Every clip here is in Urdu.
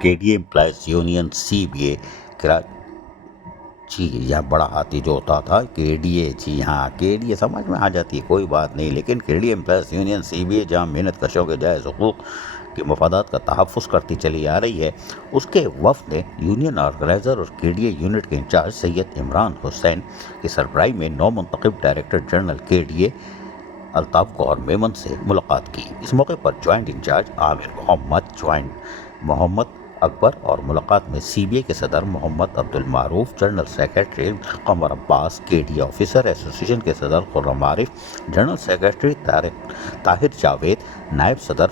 کے D A employees union CBA Karachi, یہاں بڑا ہاتھی جو ہوتا تھا KDA، جی ہاں KDA سمجھ میں آ جاتی ہے کوئی بات نہیں، لیکن K D A employees union CBA جہاں محنت کشوں کے جائز حقوق کے مفادات کا تحفظ کرتی چلی آ رہی ہے، اس کے وفد نے یونین آرگنائزر اور KDA یونٹ کے انچارج سید عمران حسین کی سربراہی میں نو منتخب ڈائریکٹر جنرل KDA الطاف گوہر میمن سے ملاقات کی۔ اس موقع پر جوائنٹ انچارج عامر محمد، جوائنٹ محمد اکبر اور ملاقات میں CBA کے صدر محمد عبدالمعروف، جنرل سیکریٹری قمر عباس، KDA آفیسر ایسوسی ایشن کے صدر خرم عارف، جنرل سیکریٹری طاہر جاوید، نائب صدر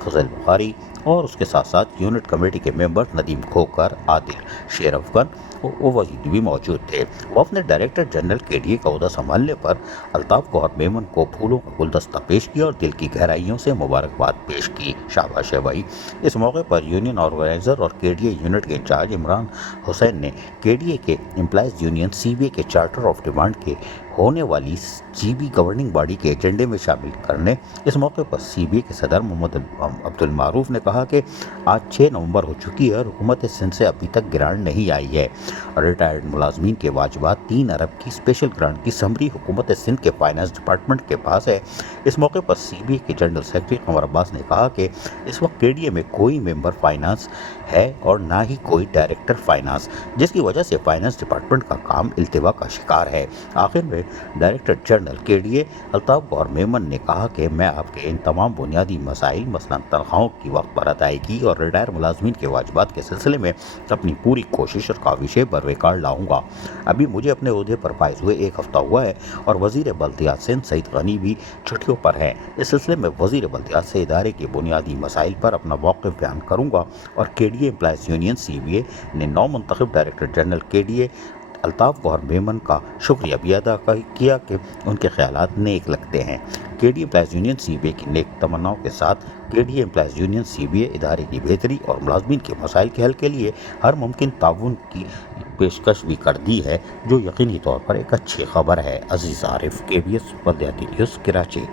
فضل بخاری اور اس کے ساتھ ساتھ یونٹ کمیٹی کے ممبر ندیم کھوکر، عادل شیر افغان و وحید بھی موجود تھے۔ وفد نے ڈائریکٹر جنرل KDA کا عہدہ سنبھالنے پر الطاف گوہر میمن کو پھولوں کا گلدستہ پیش کیا اور دل کی گہرائیوں سے مبارکباد پیش کی۔ شاباش ہے بھائی۔ اس موقع پر یونین آرگنائزر اور KDA یونٹ کے انچارج عمران حسین نے KDA کے امپلائز یونین CBA کے چارٹر آف ڈیمانڈ کے ہونے والی GB گورننگ باڈی کے ایجنڈے میں شامل کرنے۔ اس موقع پر CBA کے صدر محمد عبدالمعروف نے کہا کہ آج 6 نومبر ہو چکی ہے اور حکومت سندھ سے ابھی تک گرانٹ نہیں آئی ہے۔ ریٹائرڈ ملازمین کے واجبات 3 ارب کی اسپیشل گرانٹ کی سمری حکومت سندھ کے فائنانس ڈپارٹمنٹ کے پاس ہے۔ اس موقع پر CBA کے جنرل سیکرٹری قمر عباس نے کہا کہ اس وقت KDA میں کوئی ممبر فائنانس ہے اور نہ ہی کوئی ڈائریکٹر فائنانس، جس کی وجہ سے فائنانس ڈپارٹمنٹ کا کام التوا کا شکار ہے۔ آخر میں ڈائریکٹر جنرل KDA الطاف گوہر میمن نے کہا کہ میں آپ کے ان تمام بنیادی مسائل، مثلاً تنخواہوں کی وقت پر ادائیگی اور ریٹائر ملازمین کے واجبات کے سلسلے میں اپنی پوری کوشش اور کاوشیں بروقار لاؤں گا۔ ابھی مجھے اپنے عہدے پر فائز ہوئے 1 ہفتہ ہوا ہے اور وزیر بلدیات سندھ سعید غنی بھی چھٹیوں پر ہیں۔ اس سلسلے میں وزیر بلدیات سے ادارے کے بنیادی مسائل پر اپنا موقف بیان کروں گا اور KDA امپلائز یونین CBA نے نو منتخب ڈائریکٹر جنرل KDA الطاف گوہر میمن کا شکریہ بھی ادا کیا کہ ان کے خیالات نیک لگتے ہیں۔ KDA امپلائز یونین CBA کی نیک تمناؤں کے ساتھ KDA امپلائز یونین CBA ادارے کی بہتری اور ملازمین کے مسائل کے حل کے لیے ہر ممکن تعاون کی پیشکش بھی کر دی ہے، جو یقینی طور پر ایک اچھی خبر ہے۔ عزیز عارف، KBS بلدیاتی نیوز، کراچی۔